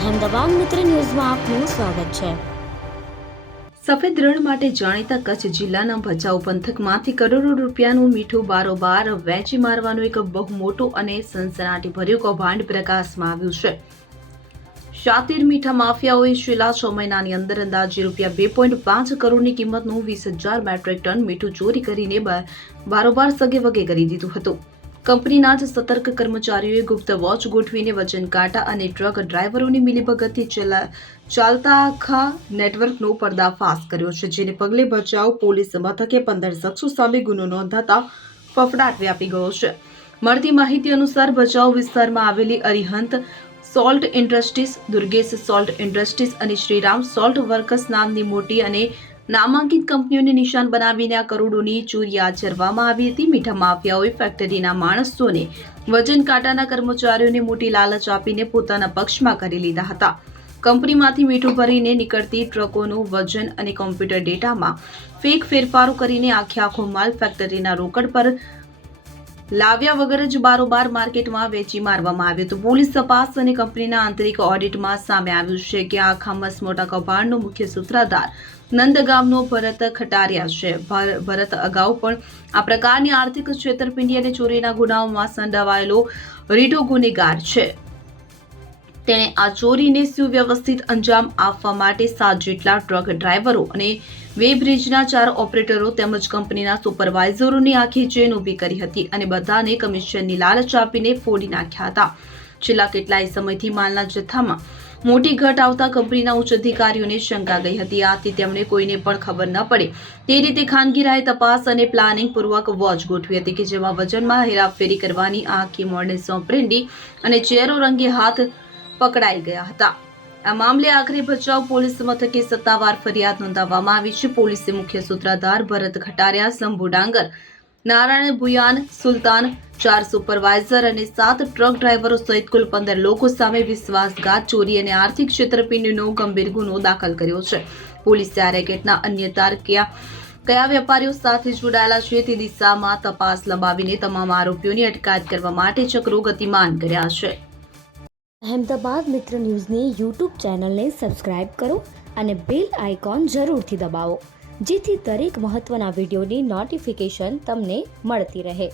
અહેમદાબાદ મિત્ર ન્યૂઝમાં આપનું સ્વાગત છે। સફેદ રણ માટે જાણીતા કચ્છ જિલ્લાના ભચાઉ પંથકમાંથી કરોડો રૂપિયાનું મીઠું બારોબાર વેચી મારવાનું એક બહુ મોટું અને સનસનાટીભર્યું કૌભાંડ પ્રકાશમાં આવ્યું છે। શાતીર મીઠા માફિયાઓએ છેલ્લા 6 મહિનાની અંદર અંદાજે રૂપિયા 2.5 કરોડની કિંમતનું 20,000 મેટ્રિક ટન મીઠું ચોરી કરીને બારોબાર સગેવગે કરી દીધું હતું। કંપનીના જ સતર્ક કર્મચારીઓએ ગુપ્ત વોચ ગોઠવીને વજન કાંટા અને ટ્રક ડ્રાઈવરોની મિલીભગતથી ચાલતા આખા નેટવર્કનો પર્દાફાશ કર્યો છે, જેને પગલે ભચાઉ પોલીસ મથકે 15 શખ્સો સામે ગુનો નોંધાતા ફફડાટ વ્યાપી ગયો છે। મળતી માહિતી અનુસાર ભચાઉ વિસ્તારમાં આવેલી Arihant salt industries, Durgesh salt industries અને શ્રીરામ સોલ્ટ વર્કર્સ નામની મોટી અને નામાંકિત કંપનીઓને નિશાન બનાવીને આ કરોડોની ચોરી આચરવામાં આવી હતી। મીઠા માફિયાઓએ ફેક્ટરીના માણસોને વજન કાંટાના કર્મચારીઓને મોટી લાલચ આપીને પોતાના પક્ષમાં કરી લીધા હતા। કંપનીમાંથી મીઠું ભરીને નીકળતી ટ્રકોનું વજન અને કોમ્પ્યુટર ડેટામાં ફેક ફેરફારો કરીને આખો માલ ફેક્ટરીના રોકડ પર લાવ્યા વગર જ બારોબાર માર્કેટમાં વેચી મારવામાં આવ્યો હતો। પોલીસ તપાસ અને કંપનીના આંતરિક ઓડિટમાં સામે આવ્યું છે કે આખા મસમોટા કૌભાંડનો મુખ્ય સૂત્રધાર નંદગામનો ભરત ખટારિયા છે। ભરત અગાઉ પણ આ પ્રકારની આર્થિક છેતરપિંડી અને ચોરીના ગુનાઓમાં સંડોવાયેલો રીઢો ગુનેગાર છે। તેણે આ ચોરીને સુવ્યવસ્થિત અંજામ આપવા માટે 7 જેટલા ટ્રક ડ્રાઈવરો અને વેબ્રિજના 4 ઓપરેટરો તેમજ કંપનીના સુપરવાઇઝરોની આખી ચેન ઊભી કરી હતી અને બધાને કમિશનની લાલચ આપીને ફોડી નાખ્યા હતા। છેલ્લા કેટલાય સમયથી માલના જથ્થામાં મોટી ઘટ આવતા કંપનીના ઉચ્ચ અધિકારીઓને શંકા ગઈ હતી। આથી તેમણે કોઈને પણ ખબર ન પડે તે રીતે ખાનગી રાહે તપાસ અને પ્લાનિંગ પૂર્વક વોચ ગોઠવી હતી કે જેમાં વજનમાં હેરાફેરી કરવાની આખી મોડેસ ઓપરેન્ડી અને ચેરો રંગે હાથ પકડાઈ ગયા હતા। આ મામલે આખરે ભચાઉ પોલીસ મથકે સત્તાવાર ફરિયાદ નોંધાવવામાં આવી છે। પોલીસે મુખ્ય સૂત્રધાર ભરત ખટારિયા, શંભુ ડાંગર, નારાયણ ભુયાન, સુલતાન, 4 સુપરવાઇઝર અને 7 ટ્રક ડ્રાઈવરો સહિત કુલ 15 લોકો સામે વિશ્વાસઘાત, ચોરી અને આર્થિક છેતરપિંડીનો ગંભીર ગુનો દાખલ કર્યો છે। પોલીસે આ રેકેટના અન્ય તાર કયા વેપારીઓ સાથે જોડાયેલા છે તે દિશામાં તપાસ લંબાવીને તમામ આરોપીઓની અટકાયત કરવા માટે ચક્રો ગતિમાન કર્યા છે। અહેમદાબાદ મિત્ર ન્યૂઝની યુટ્યુબ ચેનલને સબસ્ક્રાઇબ કરો અને બેલ આઇકોન જરૂરથી દબાવો, જેથી દરેક મહત્વના વિડીયોની નોટિફિકેશન તમને મળતી રહે।